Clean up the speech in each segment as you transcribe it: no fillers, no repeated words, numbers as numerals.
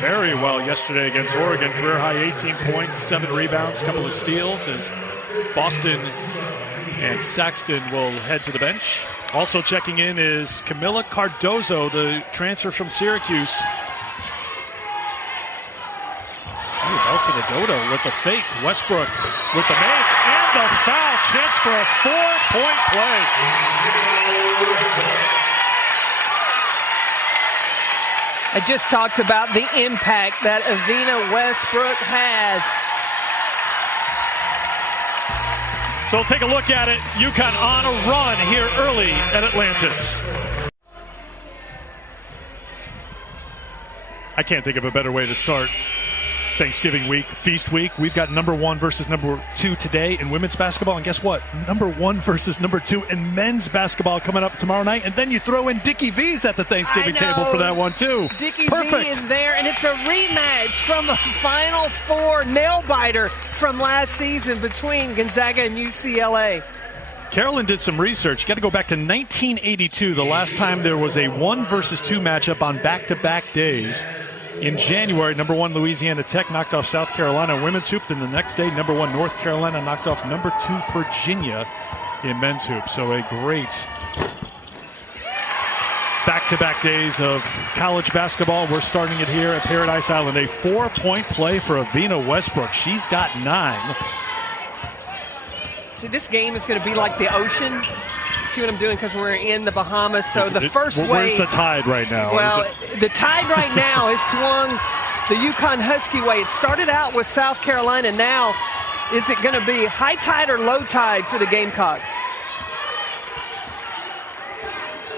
very well yesterday against Oregon. Career high 18 points, 7 rebounds, couple of steals as Boston and Saxton will head to the bench. Also checking in is Kamila Cardoso, the transfer from Syracuse. Nelson Adoda with the fake. Westbrook with the make and the foul. Chance for a 4-point play. I just talked about the impact that Evina Westbrook has. So we'll take a look at it. Uconn on a run here early at Atlantis. I can't think of a better way to start Thanksgiving week, feast week. We've got number 1 versus number 2 today in women's basketball. And guess what? Number 1 versus number 2 in men's basketball coming up tomorrow night. And then you throw in Dickie V's at the Thanksgiving table for that one, too. Dickie V is there, and it's a rematch from a Final Four nail-biter from last season between Gonzaga and UCLA. Carolyn did some research. Got to go back to 1982, the last time there was a 1 versus 2 matchup on back-to-back days. In January, number 1 Louisiana Tech knocked off South Carolina women's hoop. Then the next day, number 1 North Carolina knocked off number 2 Virginia in men's hoop. So a great back-to-back days of college basketball. We're starting it here at Paradise Island. A 4-point play for Evina Westbrook. She's got 9. See, this game is going to be like the ocean. See what I'm doing? Because we're in the Bahamas. So first wave. Where's the tide right now? Well, the tide right now has swung the Uconn Husky way. It started out with South Carolina. Now, is it going to be high tide or low tide for the Gamecocks?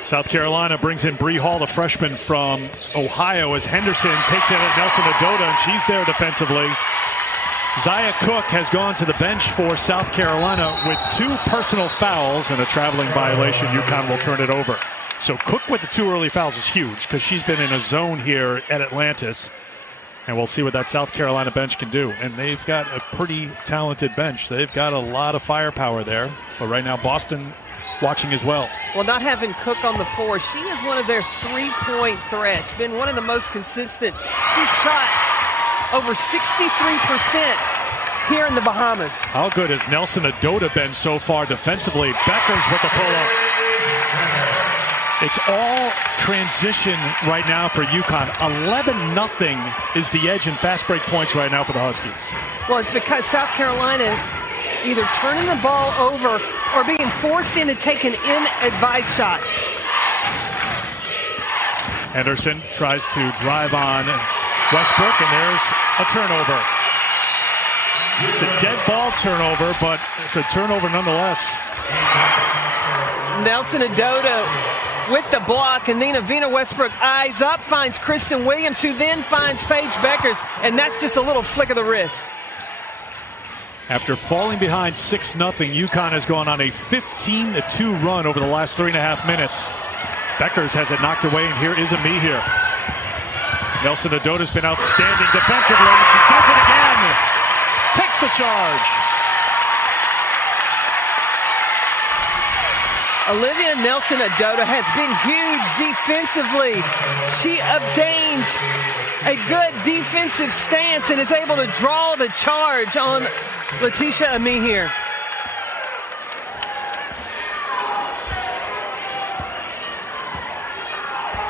South Carolina brings in Bree Hall, the freshman from Ohio, as Henderson takes it at Nelson Adoda, and she's there defensively. Zaya Cook has gone to the bench for South Carolina with 2 personal fouls and a traveling violation. Uconn will turn it over. So Cook with the 2 early fouls is huge because she's been in a zone here at Atlantis. And we'll see what that South Carolina bench can do. And they've got a pretty talented bench. They've got a lot of firepower there. But right now, Boston watching as well. Well, not having Cook on the floor, she is one of their 3-point threats. Been one of the most consistent. She's shot over 63% here in the Bahamas. How good has Nelson Adoda been so far defensively? Beckers with the pull-up. It's all transition right now for Uconn. 11-0 is the edge in fast break points right now for the Huskies. Well, it's because South Carolina either turning the ball over or being forced into taking ill-advised shots. Henderson tries to drive on Westbrook, and there's a turnover. It's a dead ball turnover, but it's a turnover nonetheless. Nelson Adoda with the block, and then Evina Westbrook eyes up, finds Kristen Williams, who then finds Paige Beckers, and that's just a little flick of the wrist. After falling behind 6-0, Uconn has gone on a 15-2 run over the last 3.5 minutes. Beckers has it knocked away, and here is Ami here. Nelson Adoda's been outstanding defensively, and she does it again. Takes the charge. Olivia Nelson Adoda has been huge defensively. She obtains a good defensive stance and is able to draw the charge on Letitia Ami here.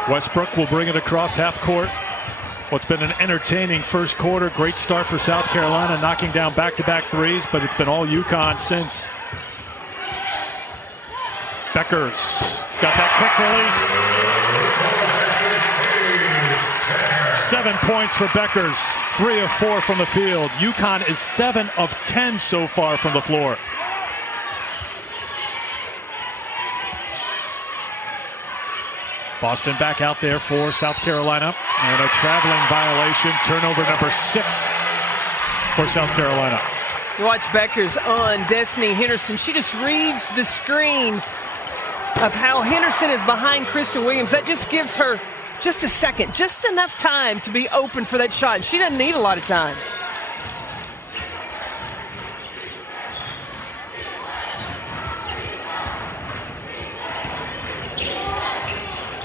Westbrook will bring it across half court. What's been an entertaining first quarter. Great start for South Carolina, knocking down back-to-back threes, but it's been all Uconn since. Beckers got that quick release. 7 points for Beckers, 3 of 4 from the field. Uconn is 7 of 10 so far from the floor. Boston back out there for South Carolina. And a traveling violation, turnover number 6 for South Carolina. You watch Beckers on Destiny Henderson. She just reads the screen of how Henderson is behind Kristen Williams. That just gives her just a second, just enough time to be open for that shot. She doesn't need a lot of time.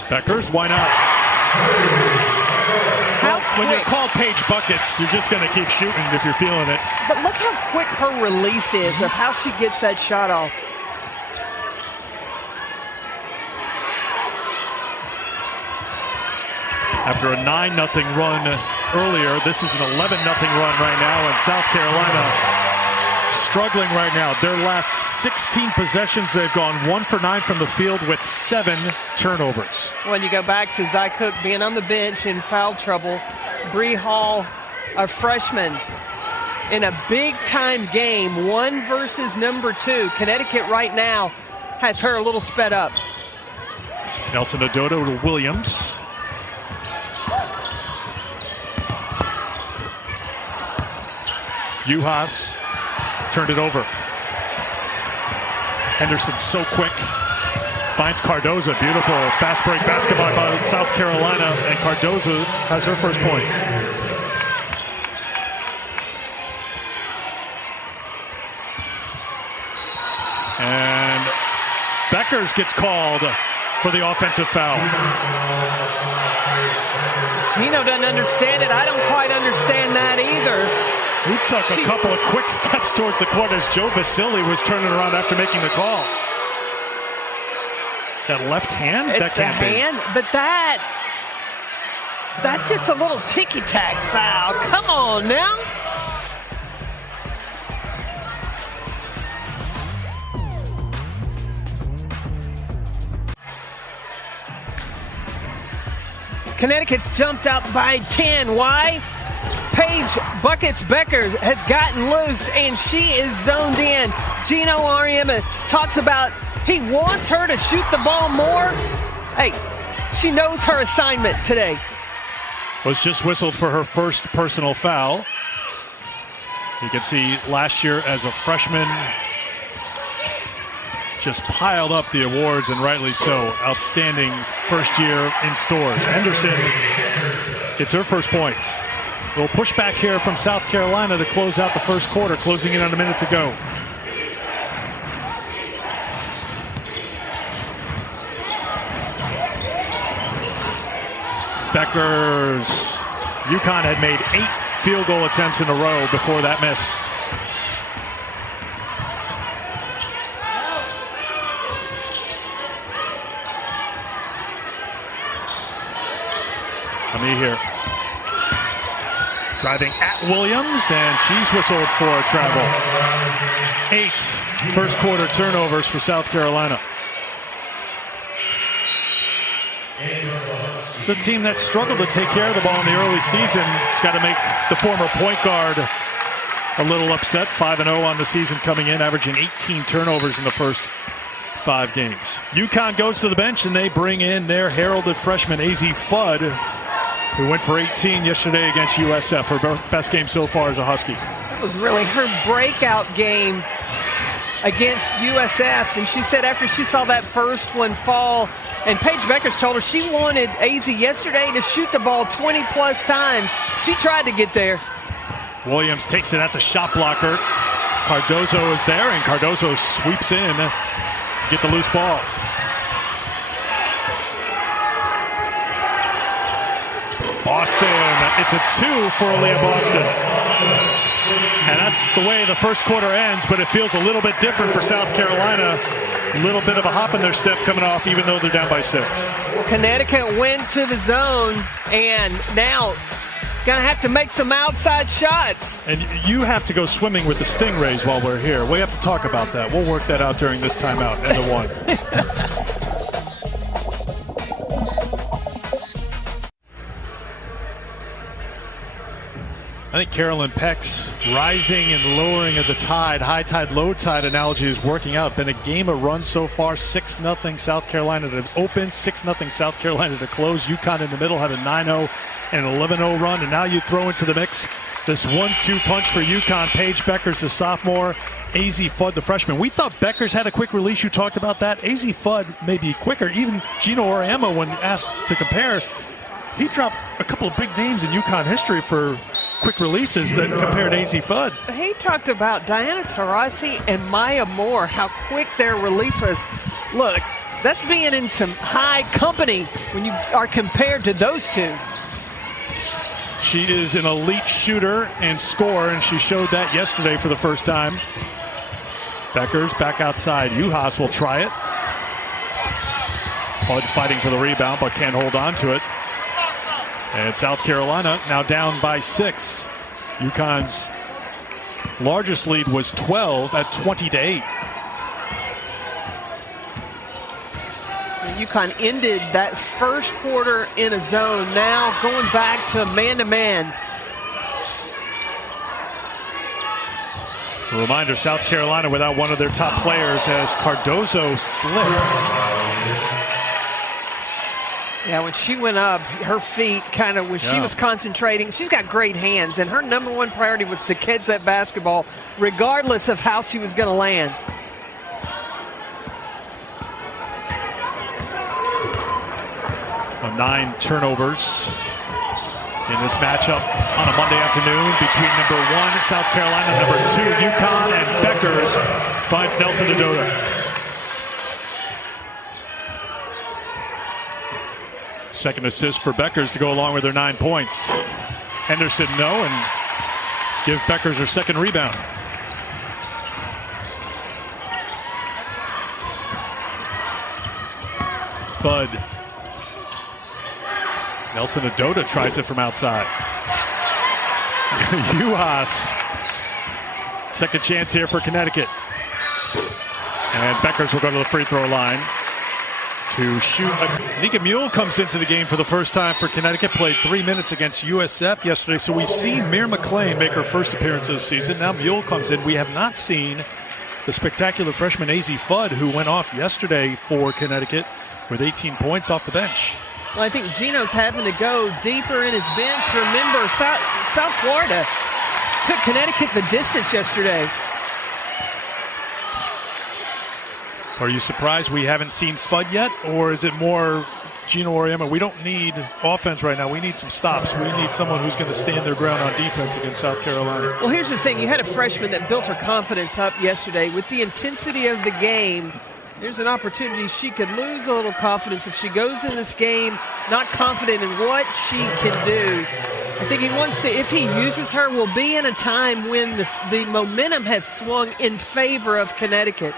Beckers, why not? When you're called Paige buckets, you're just going to keep shooting if you're feeling it. But look how quick her release is of how she gets that shot off. After a 9-0 run earlier, this is an 11-0 run right now, and South Carolina struggling right now. Their last 16 possessions, they've gone 1 for 9 from the field with 7 turnovers. When you go back to Zy Cook being on the bench in foul trouble, Bree Hall, a freshman, in a big-time game, 1 versus number 2. Connecticut right now has her a little sped up. Nelson Ododa to Williams. Juhas turned it over. Henderson so quick. Finds Cardoso. Beautiful fast break basketball by South Carolina. And Cardoso has her first points. And Beckers gets called for the offensive foul. Gino doesn't understand it. I don't quite understand that either. Who took a couple of quick steps towards the court as Joe Vasili was turning around after making the call. That left hand? It's that can't the hand, but that's just a little ticky-tack foul. Come on now. Connecticut's jumped up by 10. Why? Paige Buckets Becker has gotten loose, and she is zoned in. Gino Auriemma talks about he wants her to shoot the ball more. Hey, she knows her assignment today. Was just whistled for her first personal foul. You can see last year as a freshman just piled up the awards, and rightly so. Outstanding first year in stores. Henderson gets her first points. A little pushback here from South Carolina to close out the first quarter, closing in on a minute to go. Beckers. Uconn had made 8 field goal attempts in a row before that miss. Kami here. Driving at Williams, and she's whistled for a travel. 8 first quarter turnovers for South Carolina. It's a team that struggled to take care of the ball in the early season. It's got to make the former point guard a little upset. 5-0 on the season coming in, averaging 18 turnovers in the first 5 games. Uconn goes to the bench, and they bring in their heralded freshman, AZ Fudd, who went for 18 yesterday against USF. Her best game so far as a Husky. That was really her breakout game against USF. And she said after she saw that first one fall, and Paige Beckers told her she wanted AZ yesterday to shoot the ball 20-plus times. She tried to get there. Williams takes it at the shot blocker. Cardoso is there, and Cardoso sweeps in to get the loose ball. Boston, it's a 2 for Aaliyah Boston. And that's the way the first quarter ends, but it feels a little bit different for South Carolina. A little bit of a hop in their step coming off, even though they're down by 6. Well, Connecticut went to the zone, and now going to have to make some outside shots. And you have to go swimming with the Stingrays while we're here. We have to talk about that. We'll work that out during this timeout. End of 1. I think Carolyn Peck's rising and lowering of the tide, high tide, low tide analogy is working out. Been a game of runs so far, 6-0 South Carolina to open, 6-0 South Carolina to close. Uconn in the middle had a 9-0 and an 11-0 run, and now you throw into the mix this 1-2 punch for Uconn. Paige Beckers, the sophomore, AZ Fudd, the freshman. We thought Beckers had a quick release. You talked about that. AZ Fudd may be quicker. Even Gino Auriemma, when asked to compare, he dropped a couple of big names in Uconn history for quick releases that compared AZ Fudd. He talked about Diana Taurasi and Maya Moore, how quick their release was. Look, that's being in some high company when you are compared to those two. She is an elite shooter and scorer, and she showed that yesterday for the first time. Beckers back outside. Uhas will try it. Flood fighting for the rebound, but can't hold on to it. And South Carolina now down by 6. UConn's largest lead was 12 at 20-8. UConn ended that first quarter in a zone, now going back to man-to-man. A reminder, South Carolina without one of their top players as Cardoso slipped. Yeah, when she went up, her feet kind of, when she was concentrating, she's got great hands, and her number one priority was to catch that basketball regardless of how she was going to land. Well, 9 turnovers in this matchup on a Monday afternoon between number 1 South Carolina, number 2 UConn, and Beckers finds Nelson Adota. Second assist for Beckers to go along with her 9 points. Henderson no, and give Beckers her second rebound. Bud. Nelson Adota tries it from outside. Uhas. Second chance here for Connecticut. And Beckers will go to the free throw line to shoot. Nika Mule comes into the game for the first time for Connecticut. Played 3 minutes against USF yesterday. So we've seen Mir McLean make her first appearance of the season. Now Mule comes in. We have not seen the spectacular freshman AZ Fudd, who went off yesterday for Connecticut with 18 points off the bench. Well, I think Gino's having to go deeper in his bench. Remember, South Florida took Connecticut the distance yesterday. Are you surprised we haven't seen Fudd yet? Or is it more Gino Auriemma? We don't need offense right now. We need some stops. We need someone who's going to stand their ground on defense against South Carolina. Well, here's the thing. You had a freshman that built her confidence up yesterday. With the intensity of the game, there's an opportunity she could lose a little confidence if she goes in this game not confident in what she can do. I think he wants to, if he uses her, we'll be in a time when the momentum has swung in favor of Connecticut.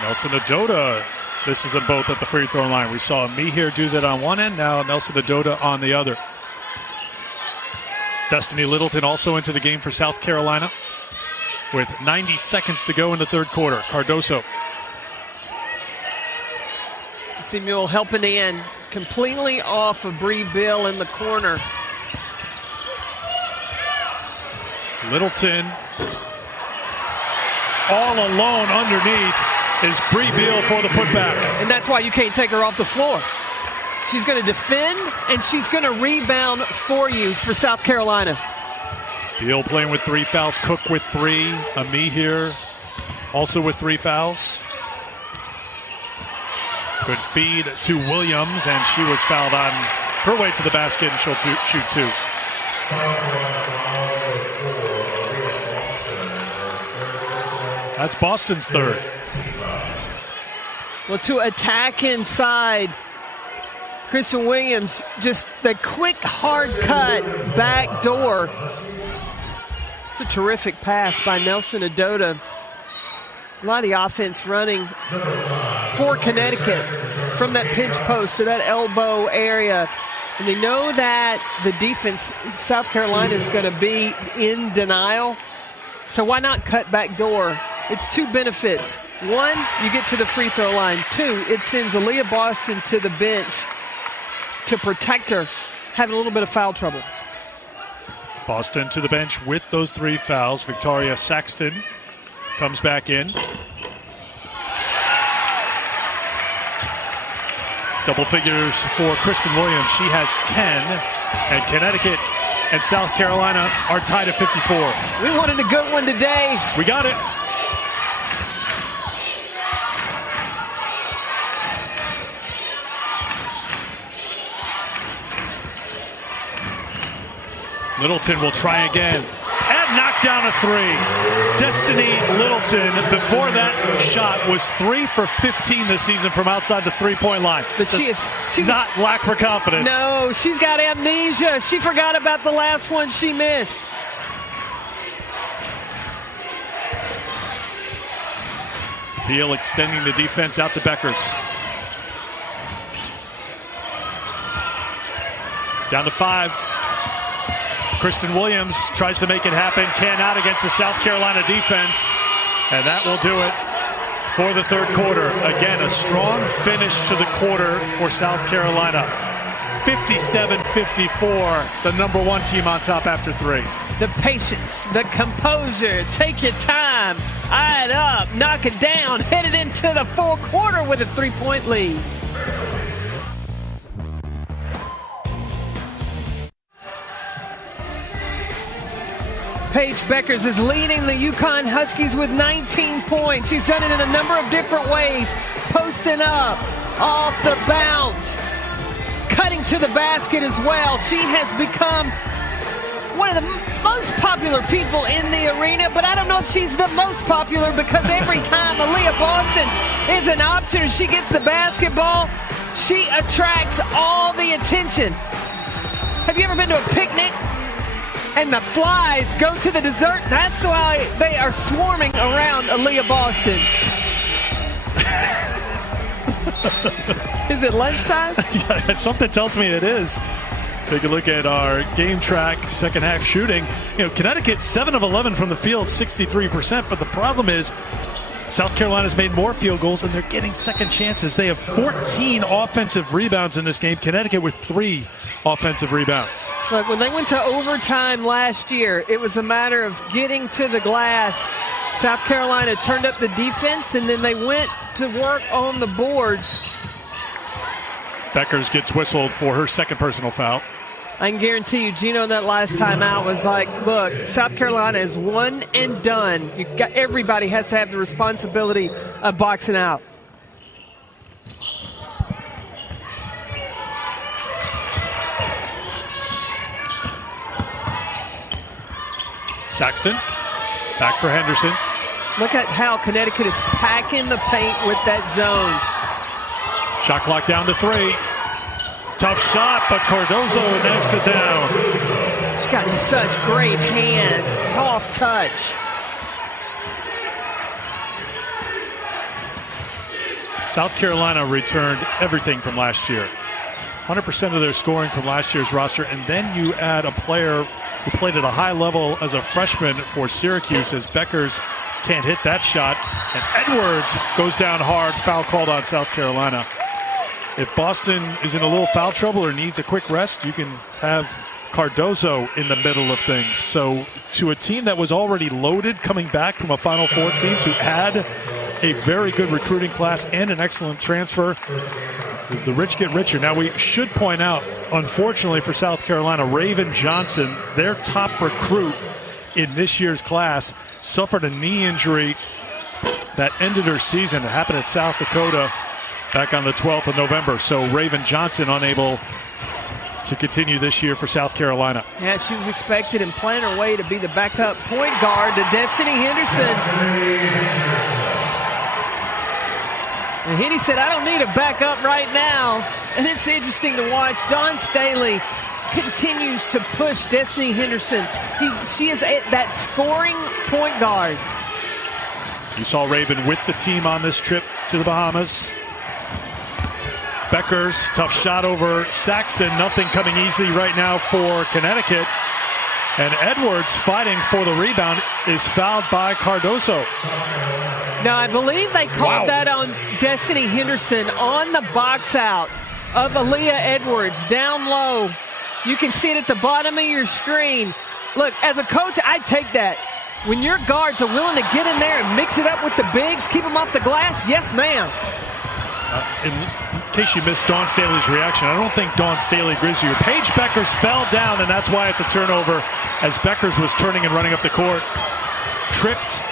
Nelson Adota, this is them both at the free throw line. We saw Mihir do that on one end, now Nelson Adota on the other. Destiny Littleton also into the game for South Carolina with 90 seconds to go in the third quarter. Cardoso. See Mule helping in, completely off of Bree Bill in the corner. Littleton all alone underneath is Bree Beal for the putback. And that's why you can't take her off the floor. She's going to defend, and she's going to rebound for you for South Carolina. Beal playing with 3 fouls. Cook with 3. Ami here also with 3 fouls. Good feed to Williams, and she was fouled on her way to the basket, and she'll shoot 2. That's Boston's third. Well, to attack inside, Kristen Williams, just the quick, hard cut back door. It's a terrific pass by Nelson Adota. A lot of the offense running for Connecticut from that pinch post to that elbow area. And they know that the defense, South Carolina, is going to be in denial. So why not cut back door? It's 2 benefits. 1, you get to the free throw line. 2, it sends Aaliyah Boston to the bench to protect her, having a little bit of foul trouble. Boston to the bench with those 3 fouls. Victoria Saxton comes back in. Double figures for Kristen Williams. She has 10. And Connecticut and South Carolina are tied at 54. We wanted a good one today. We got it. Littleton will try again. And knocked down a three. Destiny Littleton, before that shot, was 3 for 15 this season from outside the three-point line. But she's not lack for confidence. No, she's got amnesia. She forgot about the last one she missed. Beal extending the defense out to Beckers. Down to 5. Kristen Williams tries to make it happen. Cannot against the South Carolina defense. And that will do it for the third quarter. Again, a strong finish to the quarter for South Carolina. 57-54, the number one team on top after 3. The patience, the composure, take your time, eye it up, knock it down, headed into the full quarter with a 3-point lead. Paige Beckers is leading the Uconn Huskies with 19 points. She's done it in a number of different ways. Posting up, off the bounce, cutting to the basket as well. She has become one of the most popular people in the arena, but I don't know if she's the most popular because every time Aaliyah Boston is an option and she gets the basketball, she attracts all the attention. Have you ever been to a picnic and the flies go to the dessert? That's why they are swarming around Aaliyah Boston. Is it lunchtime? Yeah, something tells me it is. Take a look at our game track second half shooting. Connecticut 7 of 11 from the field, 63%. But the problem is South Carolina's made more field goals and they're getting second chances. They have 14 offensive rebounds in this game. Connecticut with 3 offensive rebounds. Look, when they went to overtime last year, it was a matter of getting to the glass. South Carolina turned up the defense, and then they went to work on the boards. Beckers gets whistled for her second personal foul. I can guarantee you, Gino, that last time out was like, look, South Carolina is one and done. Everybody has to have the responsibility of boxing out. Saxton, back for Henderson. Look at how Connecticut is packing the paint with that zone. Shot clock down to 3. Tough shot, but Cardoso knocks it down. She's got such great hands, soft touch. South Carolina returned everything from last year. 100% of their scoring from last year's roster, and then you add a player who played at a high level as a freshman for Syracuse, as Beckers can't hit that shot. And Edwards goes down hard, foul called on South Carolina. If Boston is in a little foul trouble or needs a quick rest, you can have Cardoso in the middle of things. So to a team that was already loaded coming back from a Final Four team, to add a very good recruiting class and an excellent transfer, the rich get richer. Now, we should point out, unfortunately for South Carolina, Raven Johnson, their top recruit in this year's class, suffered a knee injury that ended her season. It happened at South Dakota back on the 12th of November. So Raven Johnson unable to continue this year for South Carolina. Yeah, she was expected and playing her way to be the backup point guard to Destiny Henderson. And Henny said, I don't need a backup right now. And it's interesting to watch. Dawn Staley continues to push Destiny Henderson. She is that scoring point guard. You saw Raven with the team on this trip to the Bahamas. Beckers, tough shot over Saxton. Nothing coming easily right now for Connecticut. And Edwards, fighting for the rebound, is fouled by Cardoso. Now, I believe they called that on Destiny Henderson on the box out of Aaliyah Edwards, down low. You can see it at the bottom of your screen. Look, as a coach, I'd take that. When your guards are willing to get in there and mix it up with the bigs, keep them off the glass, yes, ma'am. In case you missed Dawn Staley's reaction, I don't think Dawn Staley agrees with you. Paige Beckers fell down, and that's why it's a turnover, as Beckers was turning and running up the court. Tripped,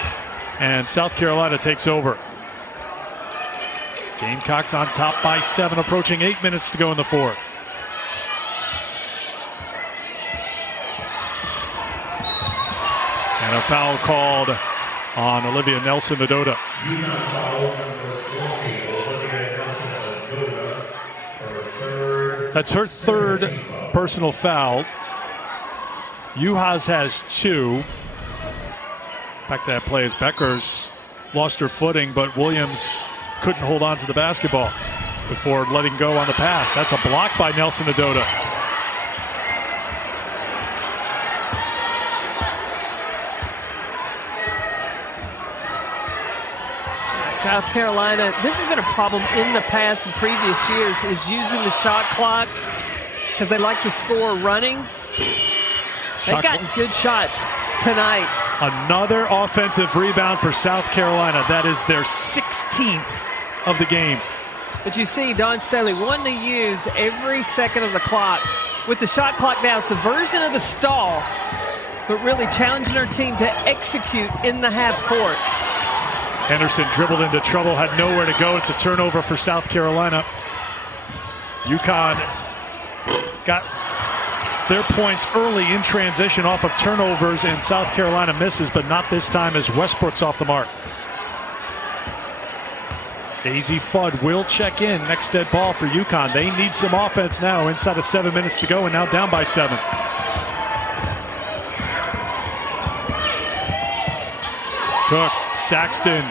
and South Carolina takes over. Gamecocks on top by 7, approaching 8 minutes to go in the fourth. And a foul called on Olivia Nelson-Ododa. That's her third personal foul. Juhas has 2. Back to that play as Becker's lost her footing, but Williams couldn't hold on to the basketball before letting go on the pass. That's a block by Nelson-Ododa. South Carolina, this has been a problem in the past and previous years, is using the shot clock because they like to score running. They've gotten good shots tonight. Another offensive rebound for South Carolina. That is their 16th of the game. But you see Don Staley wanting to use every second of the clock. With the shot clock now, it's the version of the stall, but really challenging our team to execute in the half court. Henderson dribbled into trouble, had nowhere to go. It's a turnover for South Carolina. Uconn got their points early in transition off of turnovers, and South Carolina misses, but not this time as Westbrook's off the mark. AZ Fudd will check in. Next dead ball for Uconn. They need some offense now inside of 7 minutes to go, and now down by 7. Cook, Saxton,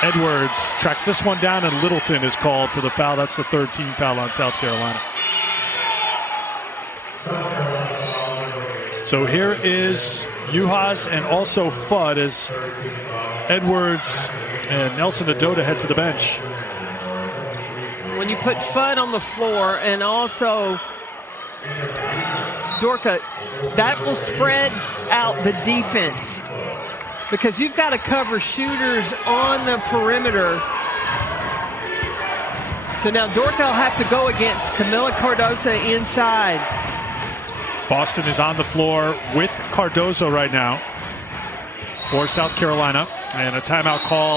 Edwards tracks this one down, and Littleton is called for the foul. That's the third team foul on South Carolina. So here is Juhas and also Fudd as Edwards and Nelson-Ododa head to the bench. When you put Fudd on the floor and also Dorka, that will spread out the defense because you've got to cover shooters on the perimeter. So now Dorka will have to go against Kamila Cardoso inside. Boston is on the floor with Cardoso right now for South Carolina, and a timeout call.